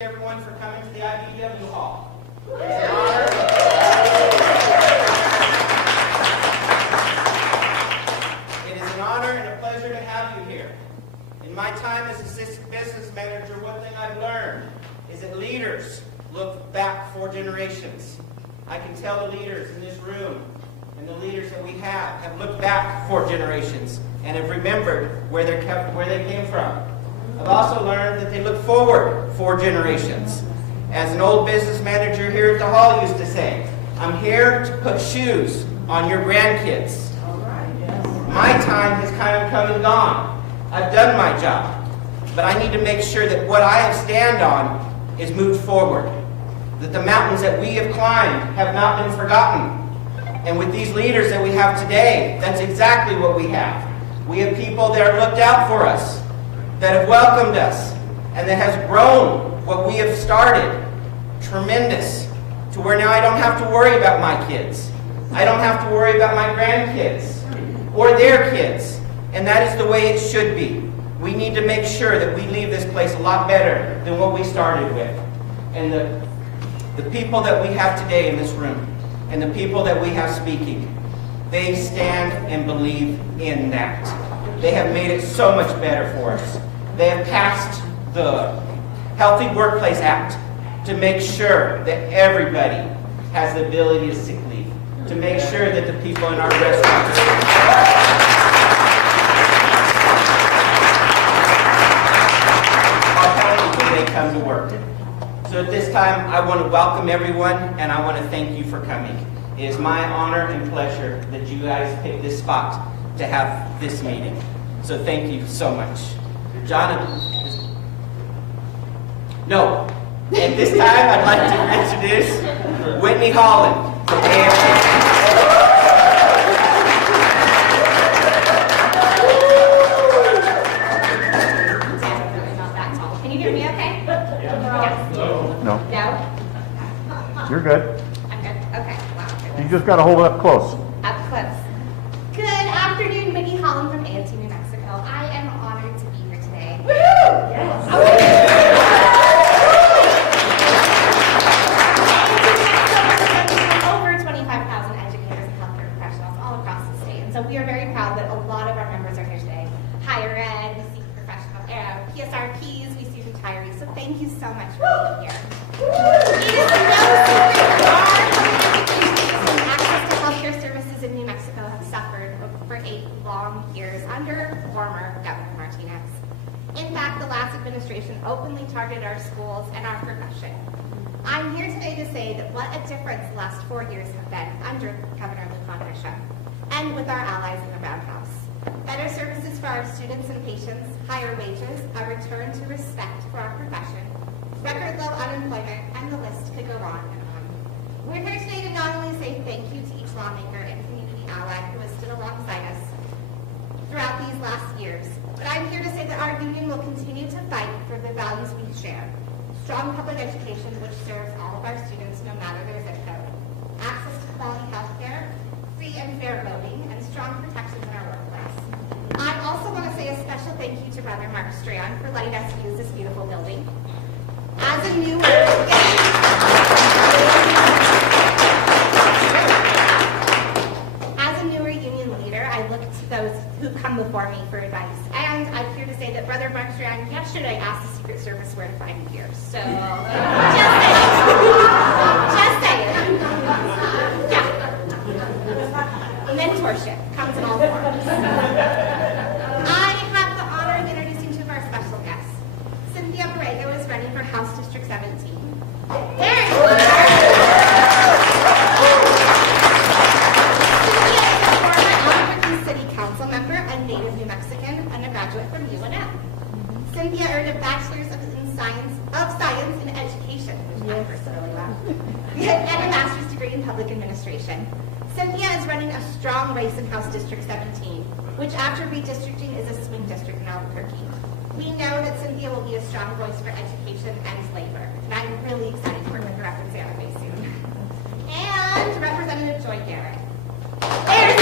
Everyone for coming to the IBEW Hall. It is an honor and a pleasure to have you here. In my time as assistant business manager, one thing I've learned is that leaders look back 4 generations. I can tell the leaders in this room and the leaders that we have looked back 4 generations and have remembered where they came from. I've also learned that they look forward 4 generations. As an old business manager here at the hall used to say, I'm here to put shoes on your grandkids. My time has kind of come and gone. I've done my job. But I need to make sure that what I have stand on is moved forward. That the mountains that we have climbed have not been forgotten. And with these leaders that we have today, that's exactly what we have. We have people that are looked out for us, that have welcomed us, and that has grown what we have started. Tremendous. To where now I don't have to worry about my kids. I don't have to worry about my grandkids or their kids. And that is the way it should be. We need to make sure that we leave this place a lot better than what we started with. And the people that we have today in this room, and the people that we have speaking, they stand and believe in that. They have made it so much better for us. They have passed the Healthy Workplace Act to make sure that everybody has the ability to sick leave, to make sure that the people in our restaurants are healthy when they come to work. So at this time, I want to welcome everyone, and I want to thank you for coming. It is my honor and pleasure that you guys picked this spot to have this meeting. So thank you so much. No. At this time, I'd like to introduce Whitney Holland from AFT. Can you hear me okay? Yes. No. No? You're good. I'm good. Okay. Wow. You just got to hold it up close. Up close. Good afternoon, Whitney Holland from AFT New Mexico. I am honored to be here today. Woohoo! Yes. Over 25,000 educators and healthcare professionals all across the state. And so we are very proud that a lot of our members are here today. Higher ed, we see professional PSRPs, we see retirees. So thank you so much for being here. It is no secret that our education system and access to healthcare services in New Mexico have suffered for 8 long years under former Governor Martinez. In fact, the last administration openly targeted our schools and our profession. I'm here today to say that what a difference the last 4 years have been under Governor Lujan Grisham and with our allies in the Brown House. Better services for our students and patients, higher wages, a return to respect for our profession, record low unemployment, and the list could go on and on. We're here today to not only say thank you to each lawmaker and community ally who has stood alongside us throughout these last years, but I'm here to say that our union will continue to fight for the values we share. Strong public education which serves all of our students no matter their zip code, access to quality health care, free and fair voting, and strong protections in our workplace. I also want to say a special thank you to Brother Mark Strand for letting us use this beautiful building. As a newer union leader, I look to those who come before me for advice. And I'm here to say that Brother Mark Strand yesterday asked the Secret Service where to find me here. So, just saying. Yeah. Mentorship comes in all forms. I have the honor of introducing two of our special guests. Cynthia Borrego is running for House District 17. There you are. Cynthia is a former Albuquerque City Council member, a native New Mexican, and a graduate from UNM. Cynthia earned a bachelor's of science in education, which I personally love, and a master's degree in public administration. Cynthia is running a strong race in House District 17, which after redistricting is a swing district in Albuquerque. We know that Cynthia will be a strong voice for education and labor, and I'm really excited to work with her up in Santa Fe soon. And Representative Joy Garrett. There's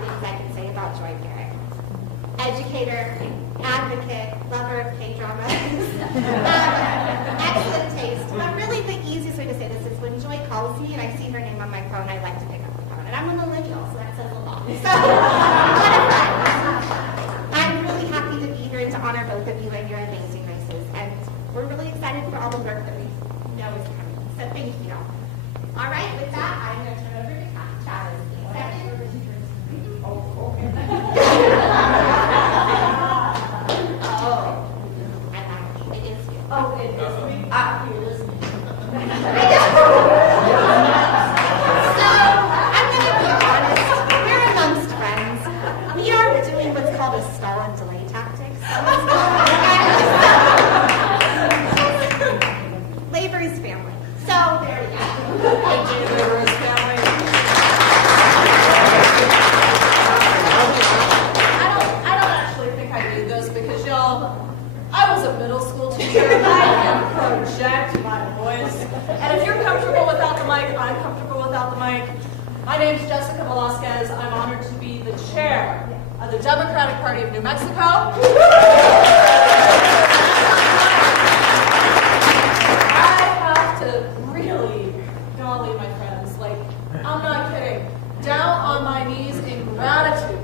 things I can say about Joy. educator, advocate, lover of K-drama, excellent taste. But really the easiest way to say this is when Joy calls me and I see her name on my phone, I like to pick up the phone. And I'm a millennial, so that says a lot. So, what a friend. I'm really happy to be here and to honor both of you and your amazing races. And we're really excited for all the work that we know is coming. So thank you. All right, with that, I'm going to turn over to Kathy Chavez. Oh, it is me. You're listening. So, I'm going to be honest. We're amongst friends. We are doing what's called a stall and delay tactics. Labor is family. So, there we go. Labor is family. I don't actually think I do this because y'all, I was a middle school teacher and I can project my voice. And if you're comfortable without the mic, I'm comfortable without the mic. My name's Jessica Velasquez. I'm honored to be the chair of the Democratic Party of New Mexico. I have to really, golly, my friends, like, I'm not kidding, down on my knees in gratitude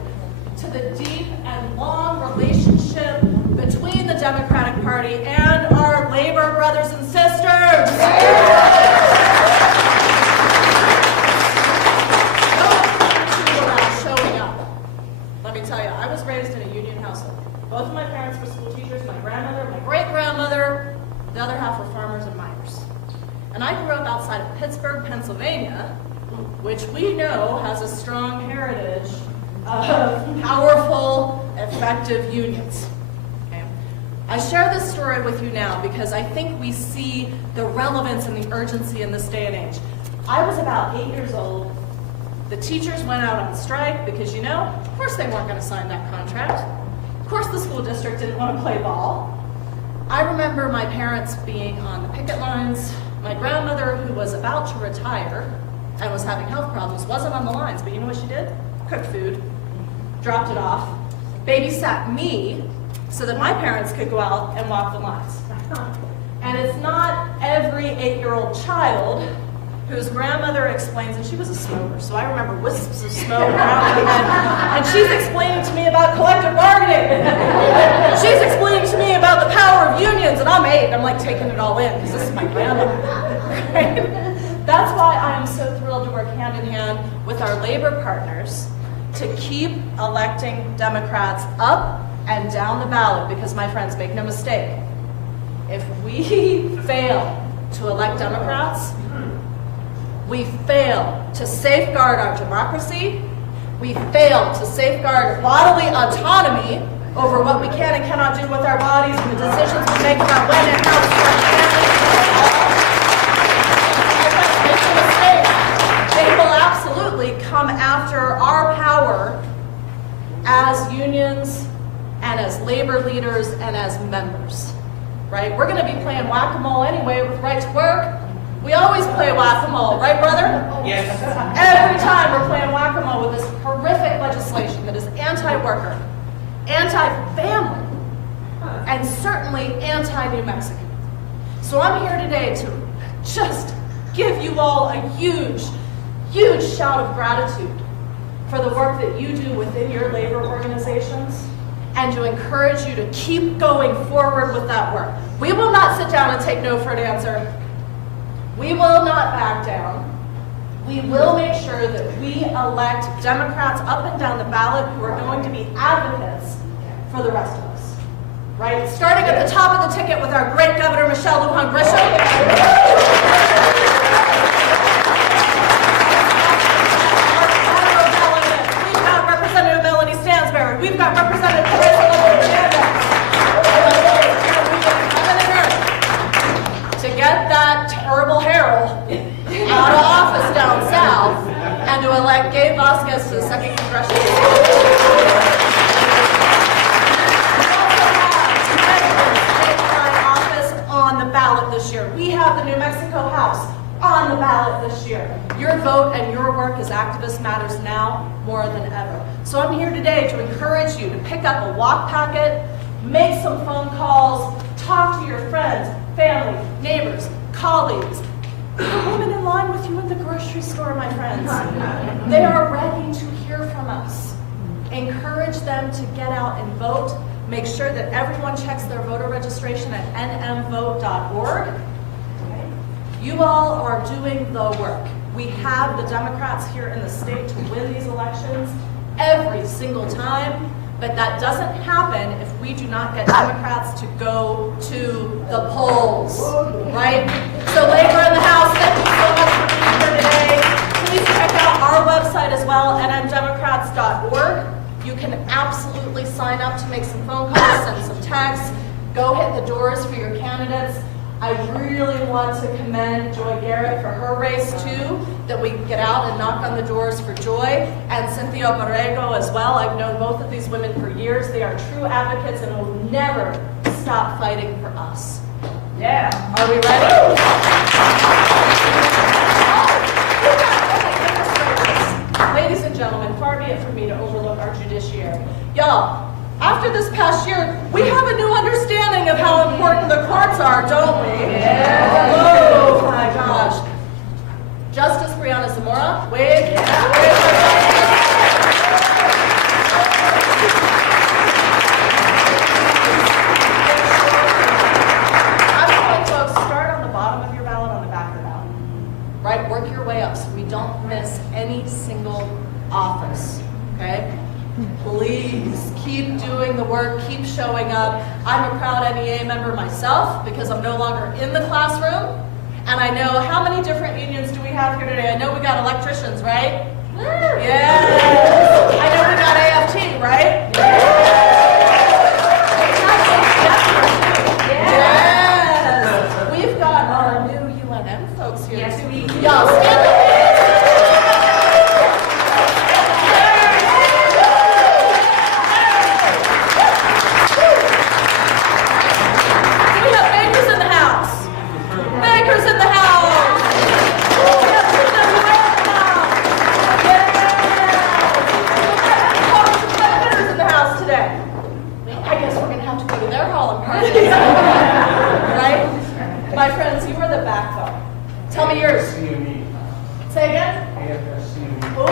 to the deep and long relationship between the Democratic Party and our labor brothers and sisters. About showing up. Let me tell you, I was raised in a union household. Both of my parents were school teachers, my grandmother, my great-grandmother, the other half were farmers and miners. And I grew up outside of Pittsburgh, Pennsylvania, which we know has a strong heritage of powerful, effective unions. Okay? I share this story with you now because I think we see the relevance and the urgency in this day and age. I was about 8 years old. The teachers went out on strike because, you know, of course they weren't going to sign that contract. Of course the school district didn't want to play ball. I remember my parents being on the picket lines. My grandmother, who was about to retire and was having health problems, wasn't on the lines, but you know what she did? Cooked food, dropped it off, babysat me so that my parents could go out and walk the lines. And it's not every 8-year-old child whose grandmother explains, and she was a smoker, so I remember wisps of smoke around my head, and she's explaining to me about collective bargaining. She's explaining to me about the power of unions, and I'm 8, and I'm like taking it all in, because this is my grandmother. Right? That's why I am so thrilled to work hand in hand with our labor partners to keep electing Democrats up and down the ballot, because my friends, make no mistake, if we fail to elect Democrats, we fail to safeguard our democracy, we fail to safeguard bodily autonomy over what we can and cannot do with our bodies and the decisions we make about when and how to start families. They will absolutely come after our power as unions and as labor leaders and as members, right? We're going to be playing whack-a-mole anyway with right to work. We always play whack-a-mole, right, brother? Yes. Every time we're playing whack-a-mole with this horrific legislation that is anti-worker, anti-family, and certainly anti-New Mexico. So I'm here today to just give you all a huge, huge shout of gratitude for the work that you do within your labor organizations and to encourage you to keep going forward with that work. We will not sit down and take no for an answer. We will not back down. We will make sure that we elect Democrats up and down the ballot who are going to be advocates for the rest of us. Right? Starting at the top of the ticket with our great Governor Michelle Lujan Grisham. We've got Representative to get that terrible Harold out of office down south and to elect Gabe Vasquez to the 2nd Congressional office on the ballot this year. We have the New Mexico House on the ballot this year. Your vote and your work as activists matters now more than ever. So I'm here today to encourage you to pick up a walk packet, make some phone calls, talk to your friends, family, neighbors, colleagues. The women in line with you at the grocery store, my friends. They are ready to hear from us. Encourage them to get out and vote. Make sure that everyone checks their voter registration at nmvote.org. You all are doing the work. We have the Democrats here in the state to win these elections every single time, but that doesn't happen if we do not get Democrats to go to the polls, right? So Labor in the House, thank you so much for being here today. Please check out our website as well, nmdemocrats.org. You can absolutely sign up to make some phone calls, send some texts, go hit the doors for your candidates. I really want to commend Joy Garrett for her race too, that we get out and knock on the doors for Joy, and Cynthia Borrego as well. I've known both of these women for years. They are true advocates and will never stop fighting for us. Yeah. Are we ready? Ladies and gentlemen, far be it from me to overlook our judiciary. Y'all, after this past year, we have a new understanding of how important the courts are, don't we? Yeah. Oh my gosh. Justice Brianna Zamora, wave. Yeah. I'm telling folks, start on the bottom of your ballot, on the back of the ballot. Right? Work your way up so we don't miss any single office. Okay? Please keep doing the work, keep showing up. I'm a proud NEA member myself because I'm no longer in the classroom. And I know how many different unions do we have here today? I know we got electricians, right? Yes. I know we got AFT, right? Yes. We've got our new UNM folks here. Yes, we do. Y'all stand up. Right? My friends, you are the backbone. Tell me yours. Say again? Ooh.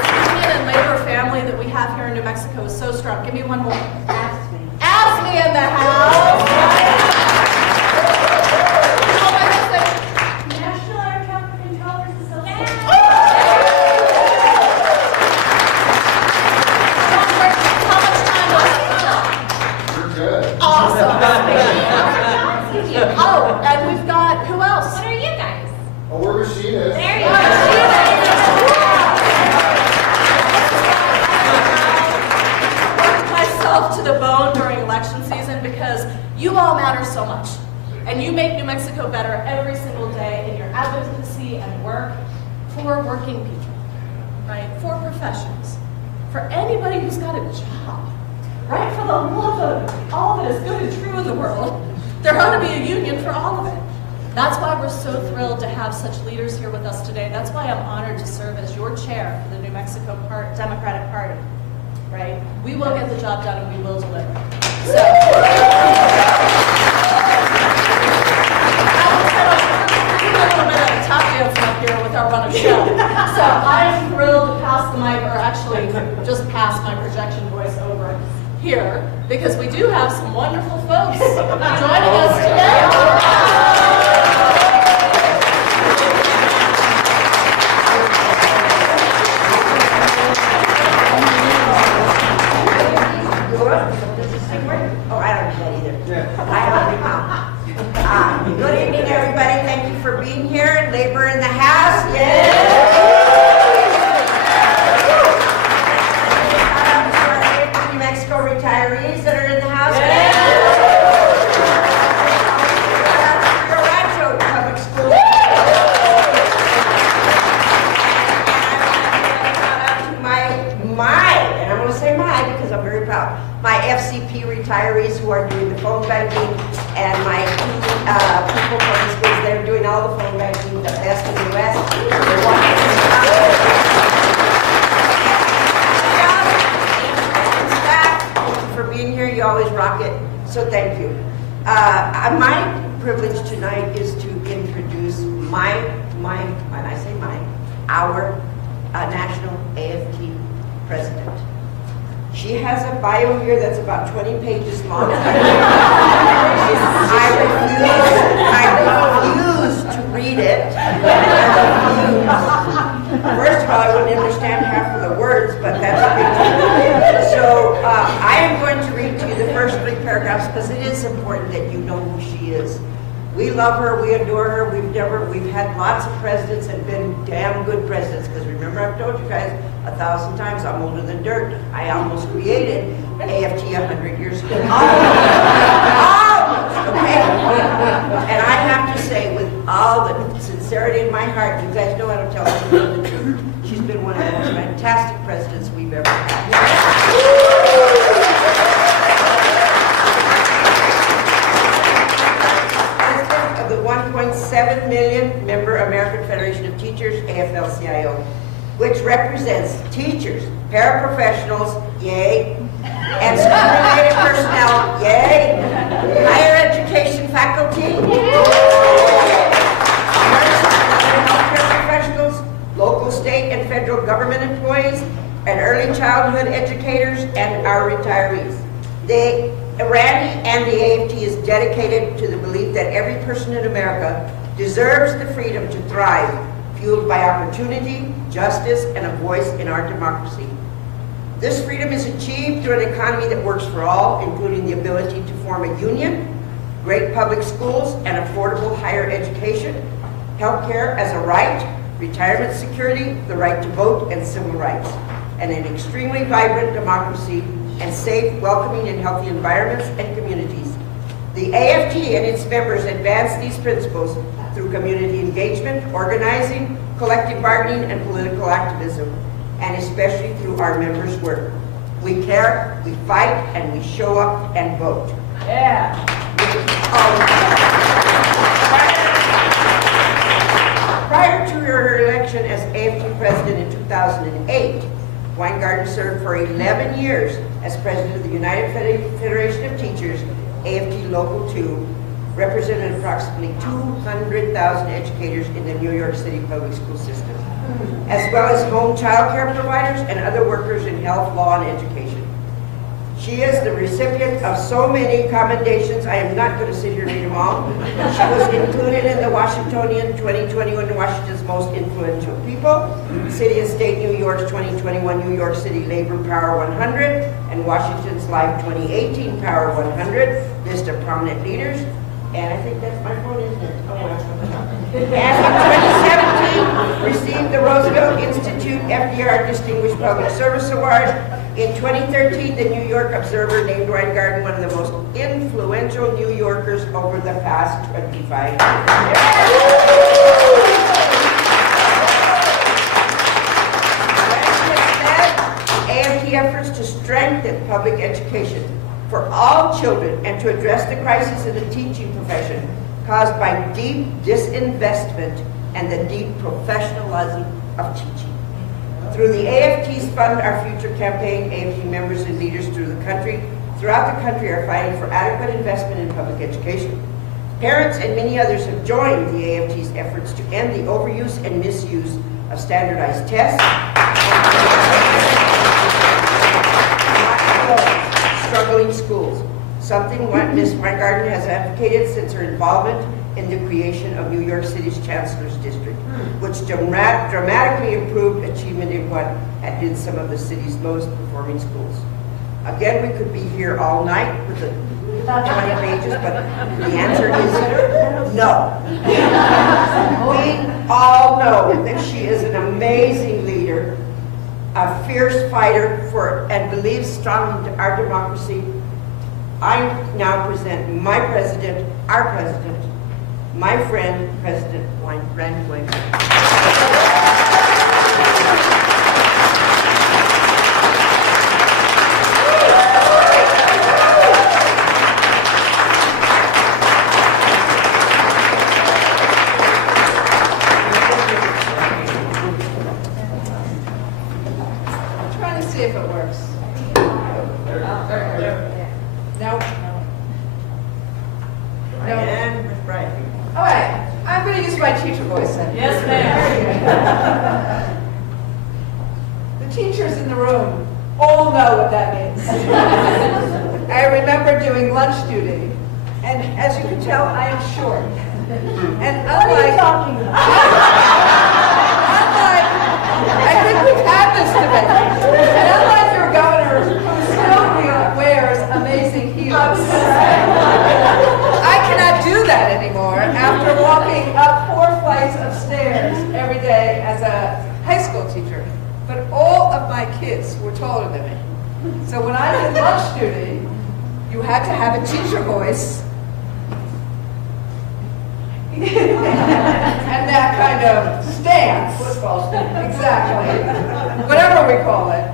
This union and labor family that we have here in New Mexico is so strong. Give me one more. AFT in the house. National Account Controllers Association. Awesome. Oh, and we've got, who else? What are you guys? Oh, we're machinists. There you go. Worked myself to the bone during election season because you all matter so much. And you make New Mexico better every single day in your advocacy and work for working people, right? For professionals, for anybody who's got a job. Right? For the love of all that is good and true in the world, there ought to be a union for all of it. That's why we're so thrilled to have such leaders here with us today. That's why I'm honored to serve as your chair for the New Mexico Democratic Party. Right? We will get the job done and we will deliver. So, we did a little bit of tap dancing up here with our run of show. So I'm thrilled to pass the mic, or actually just pass my projection voice over here, because we do have some wonderful folks joining us today. Oh, I don't know that either. I don't know. Good evening, everybody. Thank you for being here. Labor in the house. New Mexico retirees that are in the house. Rio Rancho Public School. And I'm going to say my because I'm very proud. My FCP retirees who are doing the phone banking, and my people from the schools, they're doing all the phone banking, the best in the U.S. They're watching pocket, so thank you. My privilege tonight is to introduce our national AFT president. She has a bio here that's about 20 pages long. I refuse to read it. First of all, I wouldn't understand half of the words, but that's a big deal. So I am going to read to you the first 3 paragraphs because it is important that you know who she is. We love her, we adore her, we've had lots of presidents and been damn good presidents, because remember I've told you guys 1,000 times I'm older than dirt. I almost created AFT 100 years ago. Almost, okay? And I have to say, with all the sincerity in my heart, you guys know how to tell the truth. She's been one of the most fantastic presidents we've ever had. Of the 1.7 million member American Federation of Teachers, AFL-CIO, which represents teachers, paraprofessionals, yay, and school-related personnel, yay, higher education faculty, healthcare professionals, local, state, and federal government employees, and early childhood educators, and our retirees. Randy and the AFT is dedicated to the belief that every person in America deserves the freedom to thrive, fueled by opportunity, justice, and a voice in our democracy. This freedom is achieved through an economy that works for all, including the ability to form a union, great public schools, and affordable higher education, healthcare as a right, retirement security, the right to vote, and civil rights, and an extremely vibrant democracy and safe, welcoming, and healthy environments and communities. The AFT and its members advance these principles through community engagement, organizing, collective bargaining, and political activism, and especially through our members' work. We care, we fight, and we show up and vote. Yeah. Prior to her election as AFT president in 2008, Weingarten served for 11 years as president of the United Federation of Teachers, AFT Local 2, represented approximately 200,000 educators in the New York City public school system, as well as home child care providers and other workers in health, law, and education. She is the recipient of so many commendations, I am not going to sit here and read them all. She was included in the Washingtonian 2021 Washington's Most Influential People, City and State New York's 2021 New York City Labor Power 100, and Washington's Life 2018 Power 100 list of prominent leaders. And I think that's my phone, isn't it? Oh, well. And in 2017, received the Roosevelt Institute FDR Distinguished Public Service Award. In 2013, the New York Observer named Weingarten one of the most influential New Yorkers over the past 25 years. AFT efforts to strengthen public education for all children and to address the crisis in the teaching profession caused by deep disinvestment and the deep professionalism of teaching. Through the AFT's Fund Our Future campaign, AFT members and leaders throughout the country are fighting for adequate investment in public education. Parents and many others have joined the AFT's efforts to end the overuse and misuse of standardized tests, struggling schools, something Ms. Weingarten has advocated since her involvement in the creation of New York City's Chancellor's District, which dramatically improved achievement in what had been some of the city's lowest performing schools. Again, we could be here all night with the 20 pages, but the answer is no. We all know that she is an amazing leader, a fierce fighter for and believes strongly in our democracy. I now present my president, our president, my friend, President Randi Weingarten. I'm trying to see if it works. There. No. lunch duty, and as you can tell, I am short. And What are you talking about? unlike, I think we've had this debate, and unlike your governor, who still wears amazing heels, I cannot do that anymore after walking up 4 flights of stairs every day as a high school teacher. But all of my kids were taller than me. So when I did lunch duty, you had to have a teacher voice and that kind of stance. Football stance. Exactly. Whatever we call it.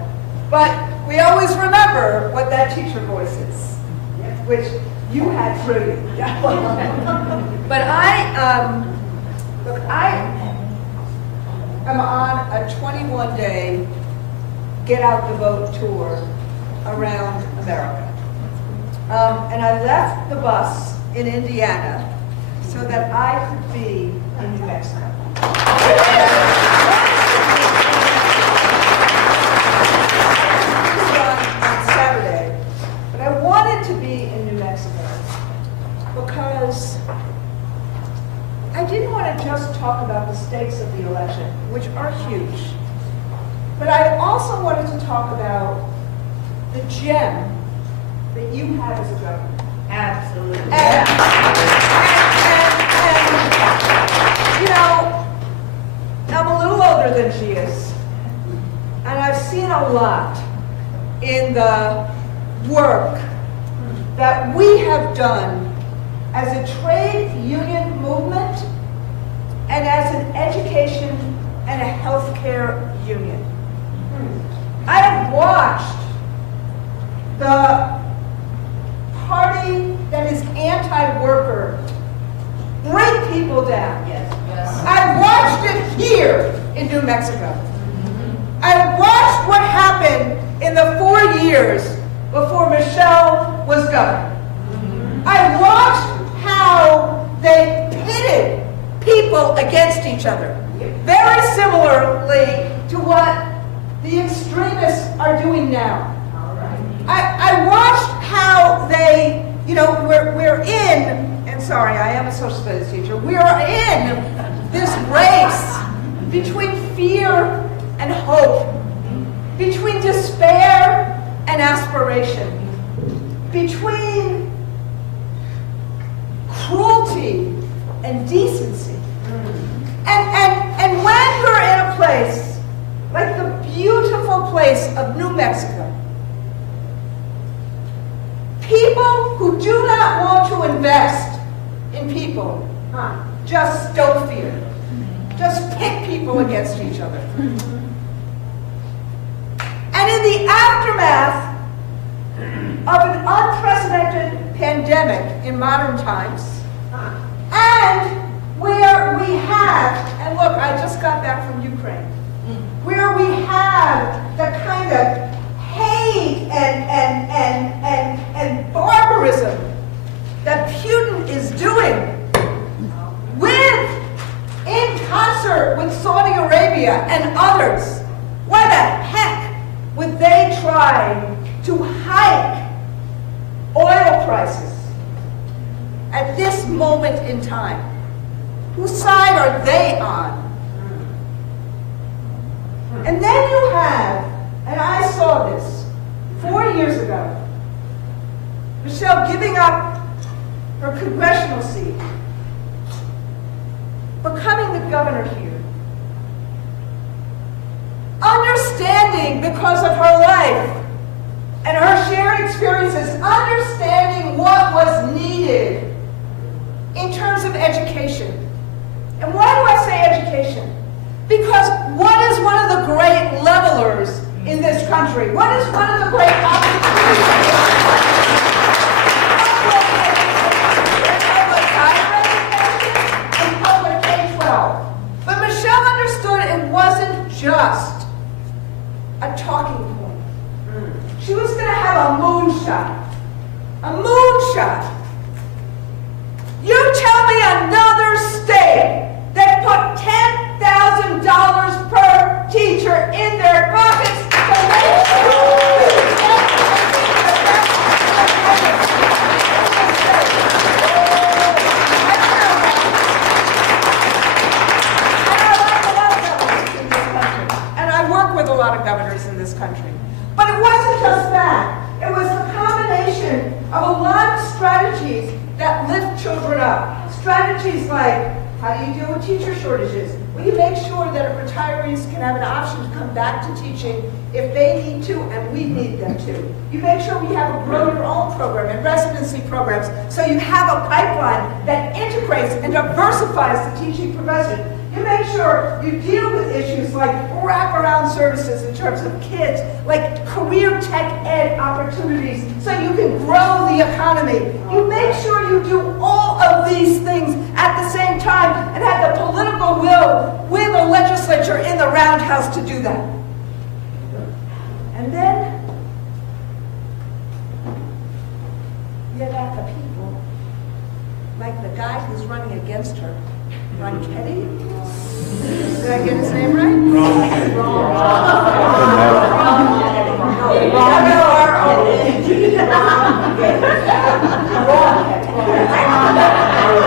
But we always remember what that teacher voice is, which you had through. But look, I am on a 21-day Get Out the Vote tour around America. And I left the bus in Indiana so that I could be in New Mexico. On Saturday, but I wanted to be in New Mexico because I didn't want to just talk about the stakes of the election, which are huge, but I also wanted to talk about the gem that you have as a governor. Absolutely. And you know, I'm a little older than she is, and I've seen a lot in the work that we have done as a trade union movement and as an education and a healthcare union. I have watched the party that is anti-worker break people down. Yes. I've watched it here in New Mexico. I've watched what happened in the 4 years before Michelle was governor. I watched how they pitted people against each other, very similarly to what the extremists are doing now. I watched how they, you know, we're in, and sorry, I am a social studies teacher, we are in this race between fear and hope, between despair and aspiration, between cruelty and decency. And when we're in a place like the beautiful place of New Mexico, people who do not want to invest in people just stoke fear, just pit people against each other. And in the aftermath of an unprecedented pandemic in modern times, and where we have, and look, I just got back from Ukraine, where we have the kind of hate and barbarism that Putin is doing in concert with Saudi Arabia and others. Why the heck would they try to hike oil prices at this moment in time? Whose side are they on? And then you have, and I saw this 4 years ago, Michelle giving up her congressional seat, becoming the governor here, understanding because of her life and her shared experiences, understanding what was needed in terms of education. And why do I say education? Because what is one of the great levelers in this country? What is one of the great opportunities? Public higher education and public K-12. But Michelle understood it wasn't just a talking point. She was going to have a moonshot. A moonshot. You tell me another state that put $10,000 per teacher in their pockets to make sure lot of governors in this country. But it wasn't just that. It was the combination of a lot of strategies that lift children up. Strategies like, how do you deal with teacher shortages? Well, you make sure that retirees can have an option to come back to teaching if they need to, and we need them to. You make sure we have a grow your own program and residency programs, so you have a pipeline that integrates and diversifies the teaching profession. You make sure you deal with issues like wraparound services in terms of kids, like career tech ed opportunities, so you can grow the economy. You make sure you do all of these things at the same time and have the political will with the legislature in the roundhouse to do that. And then you got the people, like the guy who's running against her, Ronchetti. Did I get his name right?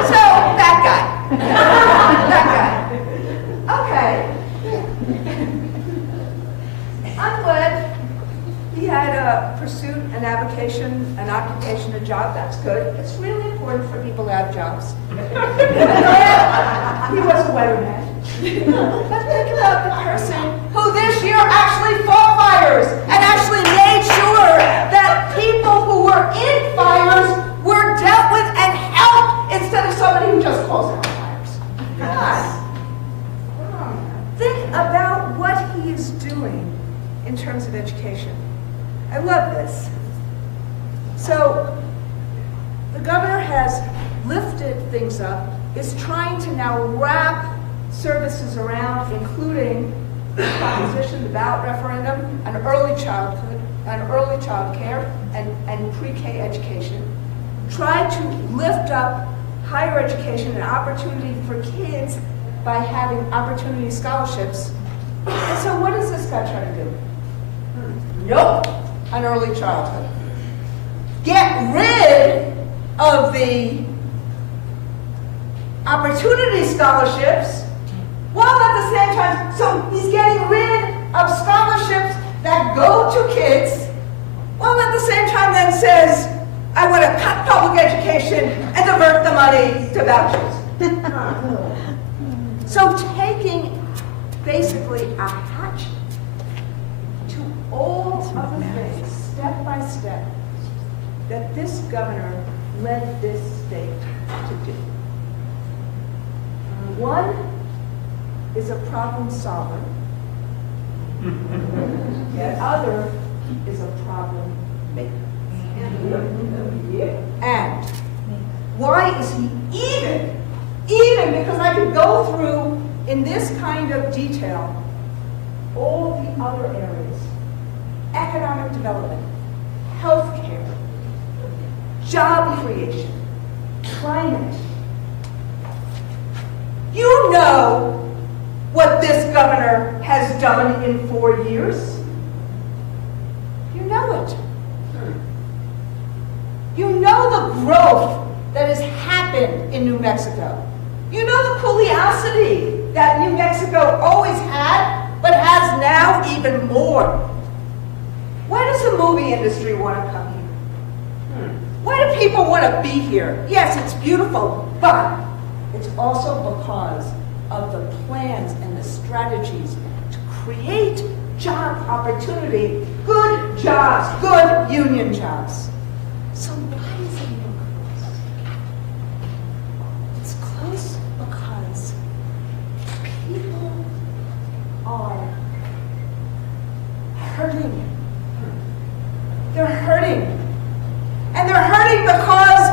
So, that guy. That guy. Okay. I'm glad he had pursued an avocation, an occupation, a job. That's good. It's really important for people to have jobs. He was a weatherman. But think about the person who this year actually fought fires and actually made sure that people who were in fires were dealt with and helped instead of somebody who just calls out fires. God. Think about what he is doing in terms of education. I love this. So, the governor has lifted things up, is trying to now wrap services around, including the proposition, the ballot referendum, and early childhood, and early child care, and pre-K education. Try to lift up higher education and opportunity for kids by having opportunity scholarships. And so what is this guy trying to do? Nope, on early childhood. Get rid of the opportunity scholarships, while at the same time, so he's getting rid of scholarships that go to kids, while at the same time then says, I want to cut public education and divert the money to vouchers. So taking basically a hatchet to all of the things, step by step, that this governor led this state to do. One is a problem solver. The other is a problem maker. And why is he even because I could go through in this kind of detail all the other areas: economic development, healthcare, job creation, climate. You know what this governor has done in 4 years. You know it. You know the growth that has happened in New Mexico. You know the curiosity that New Mexico always had, but has now even more. Why does the movie industry want to come here? Why do people want to be here? Yes, it's beautiful, but it's also because of the plans and the strategies to create job opportunity, good jobs, good union jobs. So why is it even close? It's close because people are hurting. They're hurting. And they're hurting because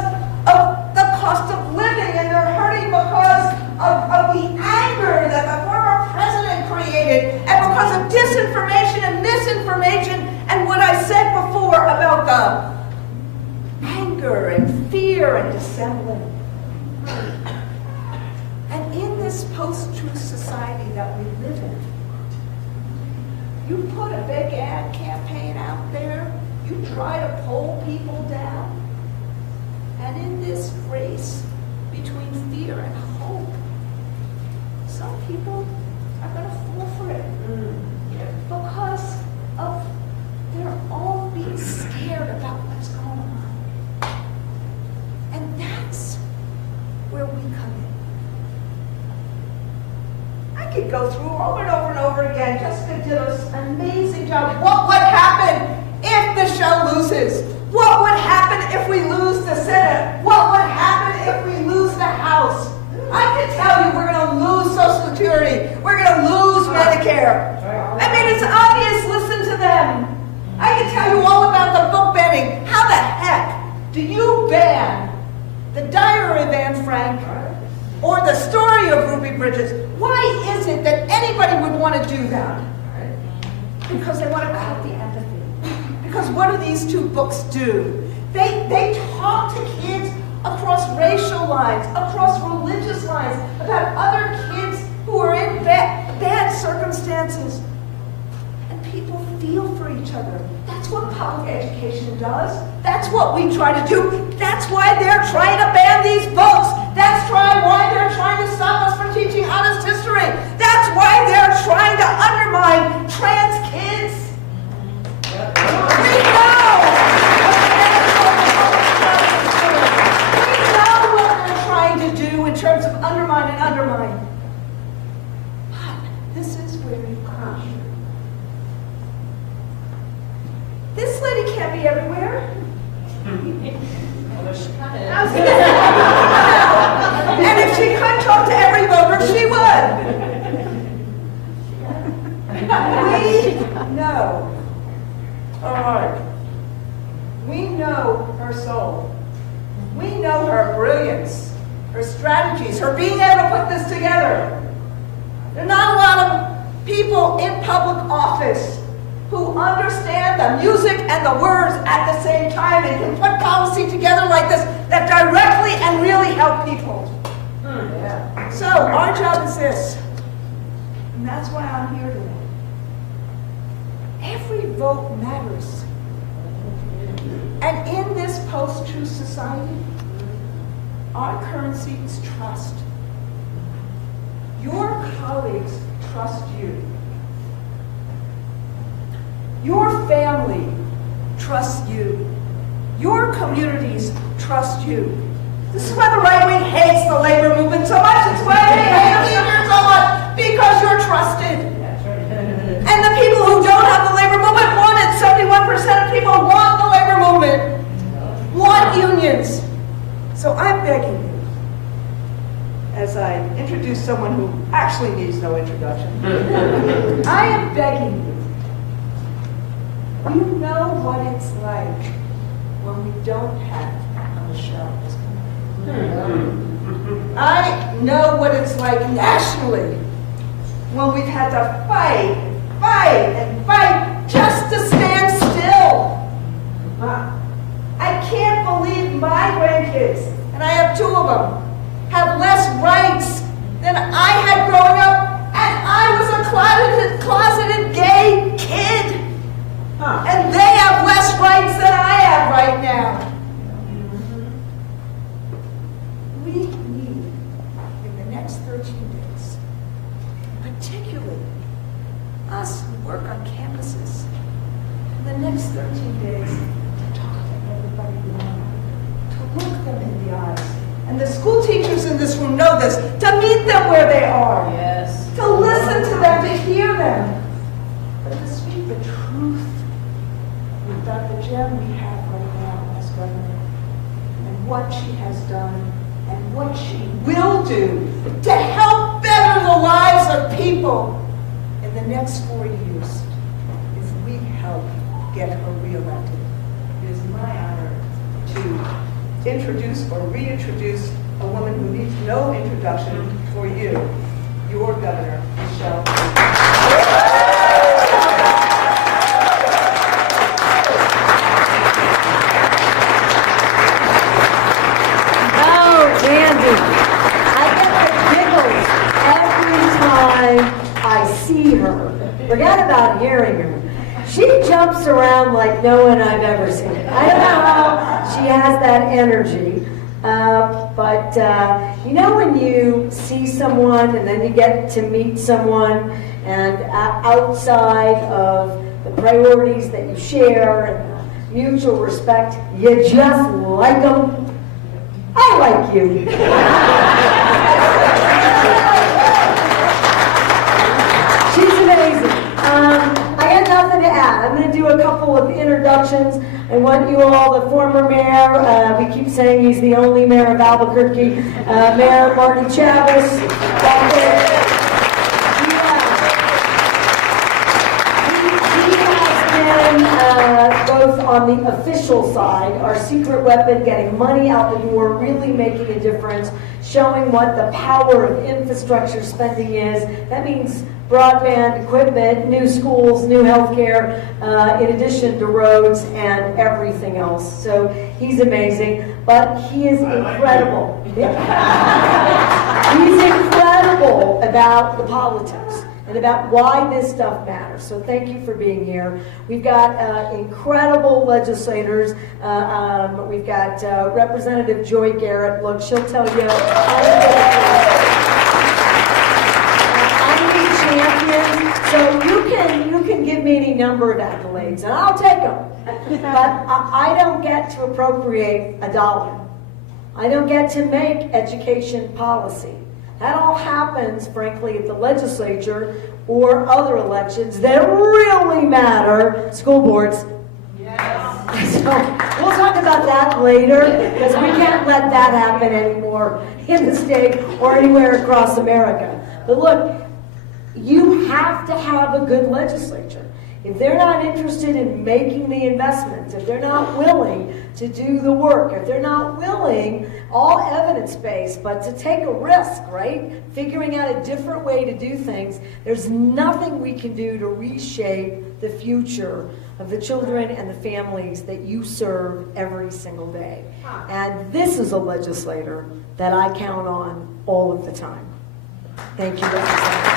of the cost of living, and they're hurting because of the anger that the former president created, and because of disinformation and misinformation, and what I said before about the anger and fear and dissembling. And in this post-truth society that we live in, you put a big ad campaign out there, you try to pull people down, and in this race between fear and hope, some people are going to fall for it. Because go through over and over and over again. Jessica did an amazing job. What would happen if Michelle loses? What would happen if we lose the Senate? What would happen if we lose the House? I can tell you we're going to lose Social Security. We're going to lose Medicare. I mean, it's obvious. Listen to them. I can tell you all about the book banning. How the heck do you ban the Diary of Anne Frank or the story of Ruby Bridges? Why is it that anybody would want to do that? Because they want to cut the empathy. Because what do these two books do? They talk to kids across racial lines, across religious lines, about other kids who are in bad circumstances. And people feel for each other. That's what public education does. That's what we try to do. That's why they're trying to ban these books. That's why they're trying to stop us from teaching honest history. That's why they're trying to undermine trans kids. We know what they're trying to do in terms of undermine and undermine. But this is where you come. This lady can't be everywhere. And if she could talk to every voter, she would. We know her heart. We know her soul. We know her brilliance, her strategies, her being able to put this together. There are not a lot of people in public office who understand the music and the words at the same time and can put policy together like this that directly and really help people. So our job is this, and that's why I'm here today. Every vote matters. And in this post-truth society, our currency is trust. Your colleagues trust you. Your family trusts you. Your communities trust you. This is why the right wing hates the labor movement so much. It's why they hate the union so much, because you're trusted. And the people who don't have the labor movement want it. 71% of people want the labor movement, want unions. So I'm begging you, as I introduce someone who actually needs no introduction, I am begging you. You know what it's like when we don't have a Michelle. I know what it's like nationally when we've had to fight just to stand still. I can't believe my grandkids, and I have 2 of them, have less rights than I had growing up, and I was a closeted gay kid. And they have less rights than I have right now. We need, in the next 13 days, particularly us who work on campuses, in the next 13 days, to talk to everybody we know, to look them in the eyes. And the school teachers in this room know this, to meet them where they are. Yes. To listen to them, to hear them. But to speak the truth about the gem we have right now as governor, and what she has done, and what she will do to help better the lives of people in the next 4 years if we help get her reelected. It is my honor to introduce or reintroduce a woman who needs no introduction for you, your Governor, Michelle Lujan. Forget about hearing her. She jumps around like no one I've ever seen. I don't know how she has that energy, but you know when you see someone and then you get to meet someone and outside of the priorities that you share and mutual respect, you just like them. I like you. introductions. I want you all, the former mayor, we keep saying he's the only mayor of Albuquerque, Mayor Martin Chavez. Both on the official side, our secret weapon, getting money out the door, really making a difference, showing what the power of infrastructure spending is. That means broadband, equipment, new schools, new healthcare, in addition to roads and everything else. So he's amazing, but he is incredible. He's incredible about the politics and about why this stuff matters. So thank you for being here. We've got incredible legislators. We've got Representative Joy Garrett. Look, she'll tell you. I'm the champion. So you can give me any number of accolades, and I'll take them. But I don't get to appropriate $1. I don't get to make education policy. That all happens, frankly, at the legislature or other elections that really matter, school boards. Yes. So we'll talk about that later, because we can't let that happen anymore in the state or anywhere across America. But look, you have to have a good legislature. If they're not interested in making the investments, if they're not willing to do the work, if they're not willing, all evidence-based, but to take a risk, right? Figuring out a different way to do things, there's nothing we can do to reshape the future of the children and the families that you serve every single day. And this is a legislator that I count on all of the time. Thank you, Representative.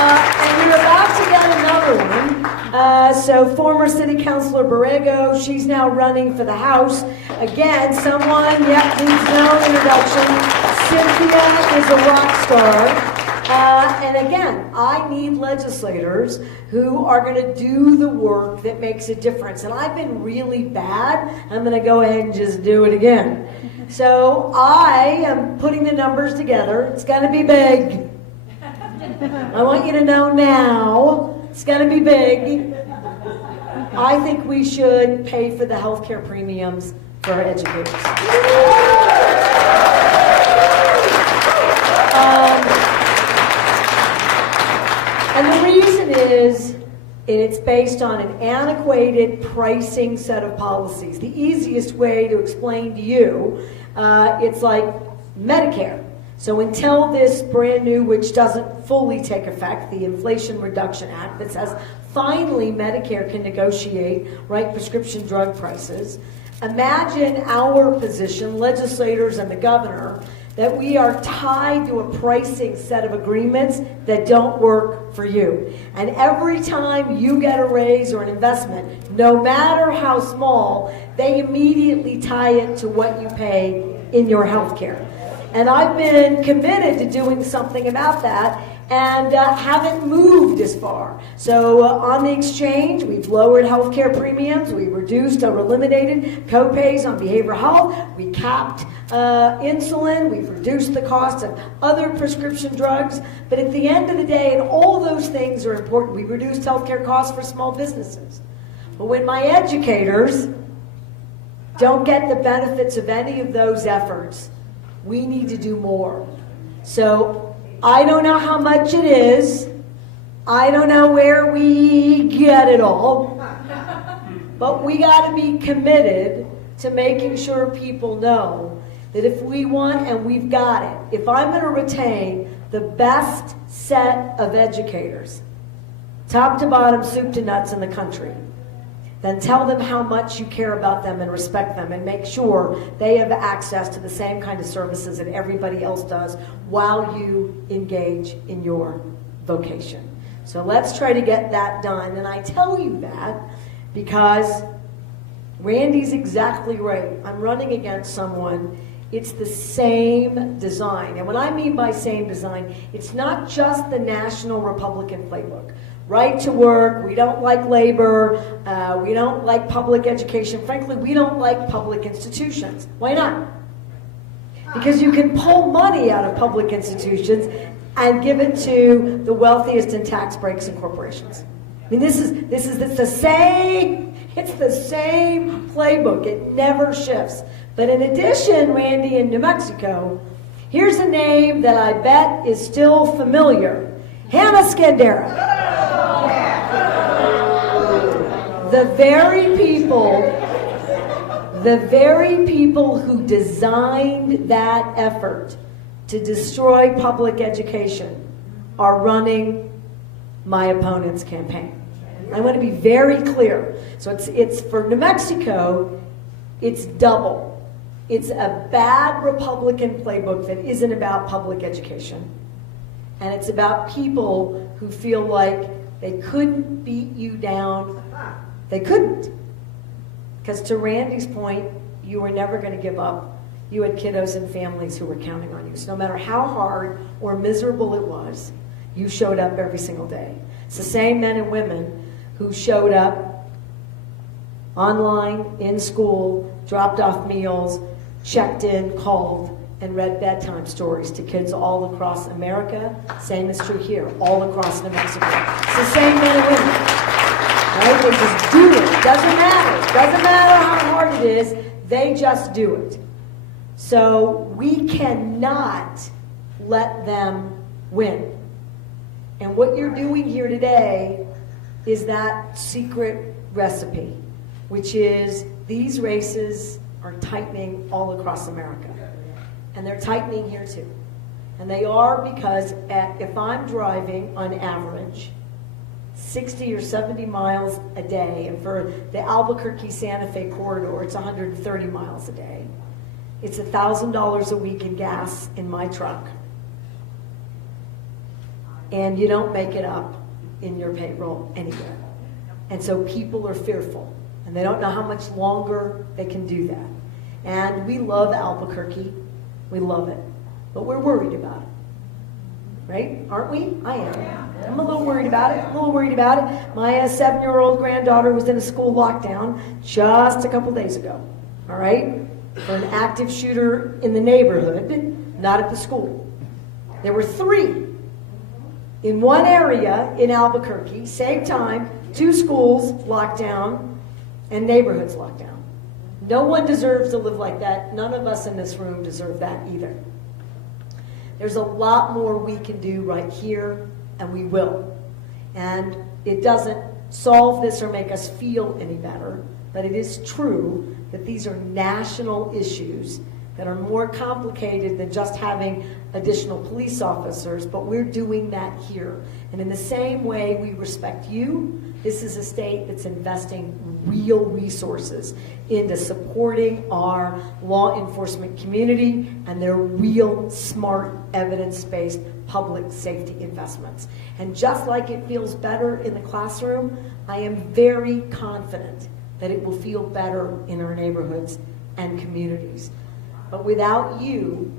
And you're about to get another one. So former City Councilor Borrego, she's now running for the House. Again, someone, needs no introduction. Cynthia is a rock star. And again, I need legislators who are going to do the work that makes a difference. And I've been really bad. I'm going to go ahead and just do it again. So I am putting the numbers together. It's going to be big. I want you to know now, it's going to be big. I think we should pay for the health care premiums for our educators. And the reason is, it's based on an antiquated pricing set of policies. The easiest way to explain to you, it's like Medicare. So until this brand new, which doesn't fully take effect, the Inflation Reduction Act that says finally Medicare can negotiate prescription drug prices, imagine our position, legislators and the governor, that we are tied to a pricing set of agreements that don't work for you. And every time you get a raise or an investment, no matter how small, they immediately tie it to what you pay in your health care. And I've been committed to doing something about that and haven't moved as far. So on the exchange, we've lowered health care premiums, we reduced or eliminated co-pays on behavioral health, we capped insulin, we've reduced the cost of other prescription drugs. But at the end of the day, and all those things are important, we reduced health care costs for small businesses. But when my educators don't get the benefits of any of those efforts, we need to do more. So I don't know how much it is. I don't know where we get it all. But we got to be committed to making sure people know that if we want, and we've got it, if I'm going to retain the best set of educators, top to bottom, soup to nuts in the country, then tell them how much you care about them and respect them, and make sure they have access to the same kind of services that everybody else does while you engage in your vocation. So let's try to get that done. And I tell you that because Randy's exactly right. I'm running against someone. It's the same design. And what I mean by same design, it's not just the national Republican playbook. Right to work, we don't like labor, we don't like public education. Frankly, we don't like public institutions. Why not? Because you can pull money out of public institutions and give it to the wealthiest in tax breaks and corporations. I mean, it's the same playbook. It never shifts. But in addition, Randy, in New Mexico, here's a name that I bet is still familiar. Hannah Scandera. The very people who designed that effort to destroy public education are running my opponent's campaign. I want to be very clear. So it's for New Mexico, it's double. It's a bad Republican playbook that isn't about public education. And it's about people who feel like they couldn't beat you down. They couldn't. Because to Randy's point, you were never going to give up. You had kiddos and families who were counting on you. So no matter how hard or miserable it was, you showed up every single day. It's the same men and women who showed up online, in school, dropped off meals, checked in, called, and read bedtime stories to kids all across America. Same is true here, all across New Mexico. It's the same men and women. Right? They just do it. Doesn't matter. Doesn't matter how hard it is. They just do it. So we cannot let them win. And what you're doing here today is that secret recipe, which is these races are tightening all across America. And they're tightening here too. And they are because if I'm driving on average 60 or 70 miles a day, and for the Albuquerque-Santa Fe corridor, it's 130 miles a day. It's $1,000 a week in gas in my truck. And you don't make it up in your payroll anywhere. And so people are fearful, and they don't know how much longer they can do that. And we love Albuquerque. We love it. But we're worried about it. Right? Aren't we? I am. I'm a little worried about it. My 7-year-old granddaughter was in a school lockdown just a couple days ago. All right? For an active shooter in the neighborhood, not at the school. There were 3 in one area in Albuquerque, same time, 2 schools locked down and neighborhoods locked down. No one deserves to live like that. None of us in this room deserve that either. There's a lot more we can do right here, and we will. And it doesn't solve this or make us feel any better, but it is true that these are national issues that are more complicated than just having additional police officers, but we're doing that here. And in the same way we respect you, this is a state that's investing real resources into supporting our law enforcement community and their real smart evidence-based public safety investments. And just like it feels better in the classroom, I am very confident that it will feel better in our neighborhoods and communities. But without you,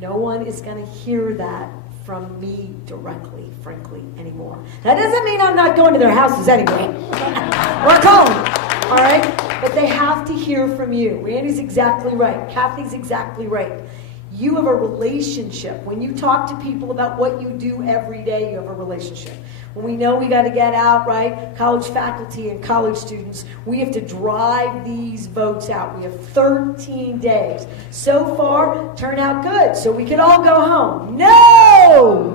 no one is going to hear that from me directly, frankly, anymore. That doesn't mean I'm not going to their houses anyway. Or calling them, all right? But they have to hear from you. Randy's exactly right. Kathy's exactly right. You have a relationship. When you talk to people about what you do every day, you have a relationship. When we know we got to get out, right, college faculty and college students, we have to drive these votes out. We have 13 days. So far, turned out good, so we can all go home. No!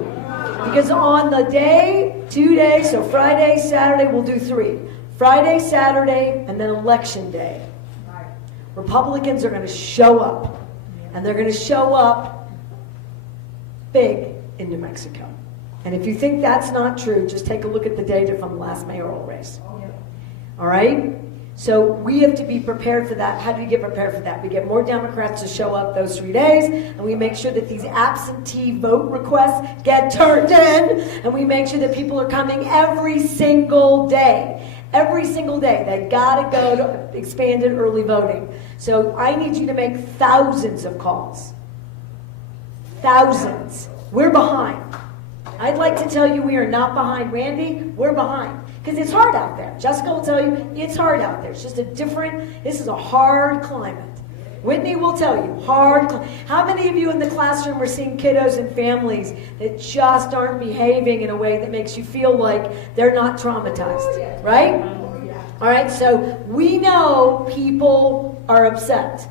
Because on the day, 2 days, so Friday, Saturday, we'll do 3. Friday, Saturday, and then election day. Republicans are going to show up. And they're going to show up big in New Mexico. And if you think that's not true, just take a look at the data from the last mayoral race. All right? So we have to be prepared for that. How do you get prepared for that? We get more Democrats to show up those 3 days, and we make sure that these absentee vote requests get turned in, and we make sure that people are coming every single day. Every single day. They gotta go to expanded early voting. So I need you to make thousands of calls. Thousands. We're behind. I'd like to tell you we are not behind. Randy, we're behind. Because it's hard out there. Jessica will tell you it's hard out there. It's just this is a hard climate. Whitney will tell you, how many of you in the classroom are seeing kiddos and families that just aren't behaving in a way that makes you feel like they're not traumatized, right? All right, so we know people are upset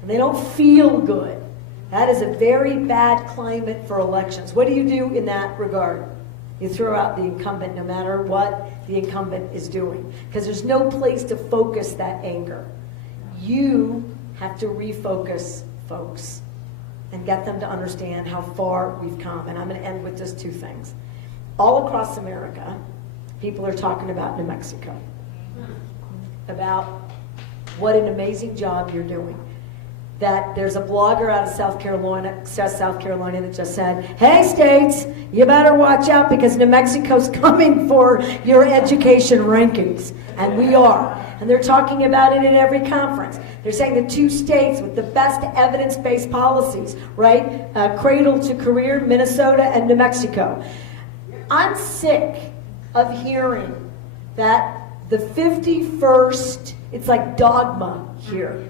and they don't feel good. That is a very bad climate for elections. What do you do in that regard? You throw out the incumbent no matter what the incumbent is doing, because there's no place to focus that anger. You have to refocus folks and get them to understand how far we've come. And I'm going to end with just two things. All across America, people are talking about New Mexico, about what an amazing job you're doing. That there's a blogger out of South Carolina that just said, hey states, you better watch out because New Mexico's coming for your education rankings. And we are. And they're talking about it at every conference. They're saying the 2 states with the best evidence-based policies, right? Cradle to career, Minnesota and New Mexico. I'm sick of hearing that the 51st, it's like dogma here.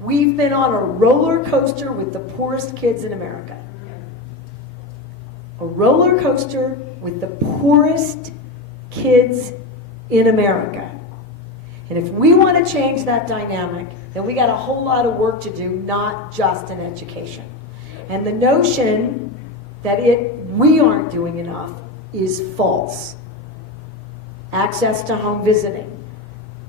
We've been on a roller coaster with the poorest kids in America. A roller coaster with the poorest kids in America. And if we want to change that dynamic, then we got a whole lot of work to do, not just in education. And the notion that we aren't doing enough is false. Access to home visiting,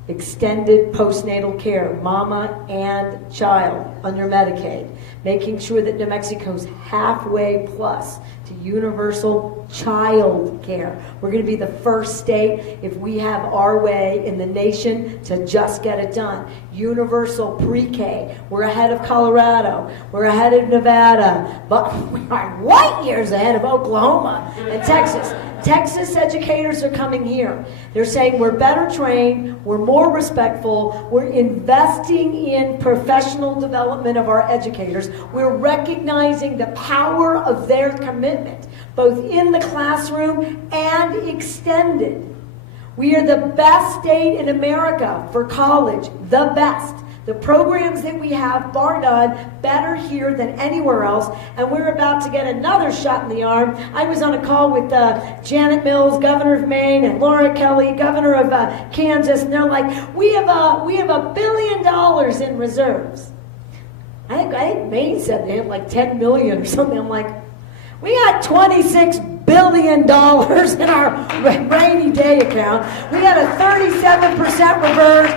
extended postnatal care, mama and child under Medicaid, making sure that New Mexico's halfway plus to universal child care. We're going to be the first state, if we have our way in the nation, to just get it done. Universal pre-K. We're ahead of Colorado. We're ahead of Nevada. But we are light years ahead of Oklahoma and Texas. Texas educators are coming here. They're saying we're better trained, we're more respectful, we're investing in professional development of our educators. We're recognizing the power of their commitment, both in the classroom and extended. We are the best state in America for college, the best. The programs that we have, bar none, better here than anywhere else, and we're about to get another shot in the arm. I was on a call with Janet Mills, governor of Maine, and Laura Kelly, governor of Kansas, and they're like, we have $1 billion in reserves. I think Maine said they have like 10 million or something. I'm like, we got $26 billion in our rainy day account. We got a 37% reserve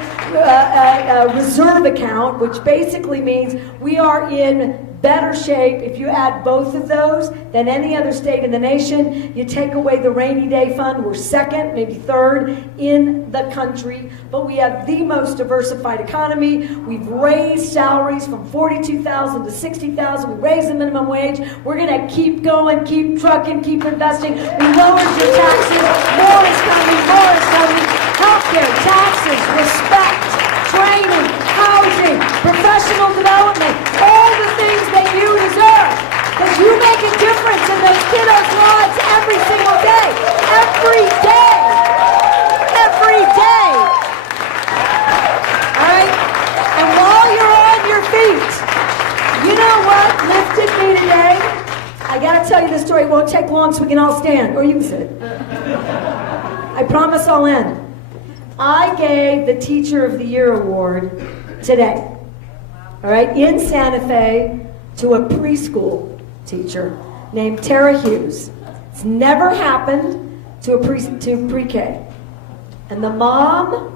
account, which basically means we are in better shape if you add both of those than any other state in the nation. You take away the rainy day fund, we're second, maybe third in the country, but we have the most diversified economy. We've raised salaries from $42,000 to $60,000. We raised the minimum wage. We're going to keep going, keep trucking, keep investing. We lowered your taxes. More is coming, more is coming. Healthcare, taxes, respect, training, housing, professional development, all the things that you deserve. Because you make a difference in those kiddos' lives every single day. Every day. Every day. All right? And while you're on your feet, you know what lifted me today? I got to tell you this story. It won't take long so we can all stand. Or you can sit. I promise I'll end. I gave the Teacher of the Year award today, all right, in Santa Fe to a preschool teacher named Tara Hughes. It's never happened to pre-K. And the mom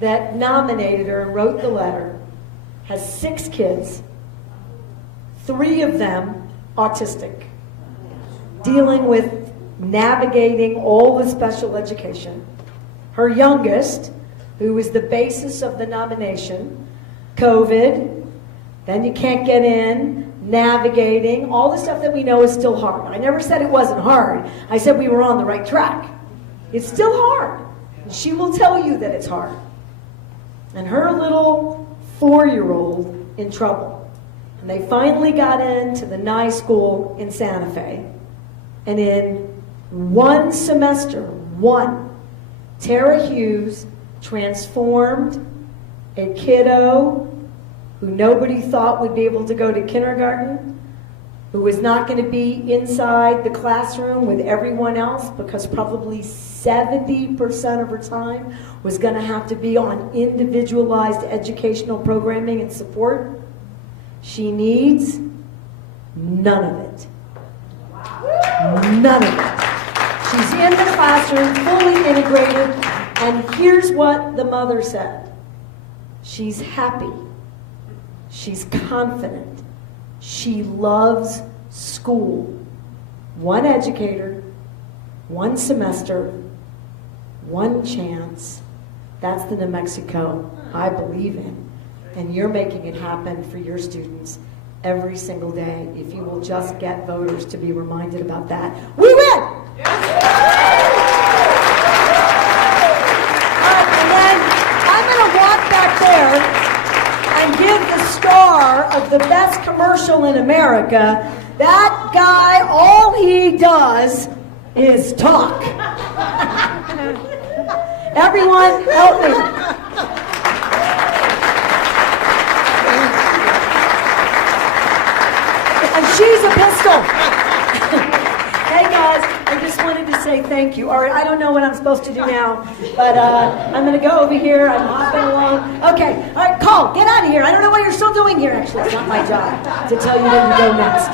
that nominated her and wrote the letter has 6 kids, 3 of them autistic, dealing with navigating all the special education. Her youngest, who was the basis of the nomination, COVID, then you can't get in, navigating, all the stuff that we know is still hard. I never said it wasn't hard. I said we were on the right track. It's still hard. And she will tell you that it's hard. And her little 4-year-old in trouble. And they finally got into the NIE school in Santa Fe. And in 1 semester, Tara Hughes transformed a kiddo who nobody thought would be able to go to kindergarten, who was not going to be inside the classroom with everyone else because probably 70% of her time was going to have to be on individualized educational programming and support. She needs none of it. None of it. She's in the classroom, fully integrated, and here's what the mother said. She's happy. She's confident. She loves school. One educator, one semester, one chance. That's the New Mexico I believe in. And you're making it happen for your students every single day if you will just get voters to be reminded about that. We win! And then I'm going to walk back there and give the star of the best commercial in America. That guy, all he does is talk. Everyone, help me. And she's a pistol. Hey guys, I just wanted to say thank you. All right, I don't know what I'm supposed to do now, but I'm going to go over here. I'm hopping along. Okay, all right, call. Get out of here. I don't know what you're still doing here. Actually, it's not my job to tell you when to go next.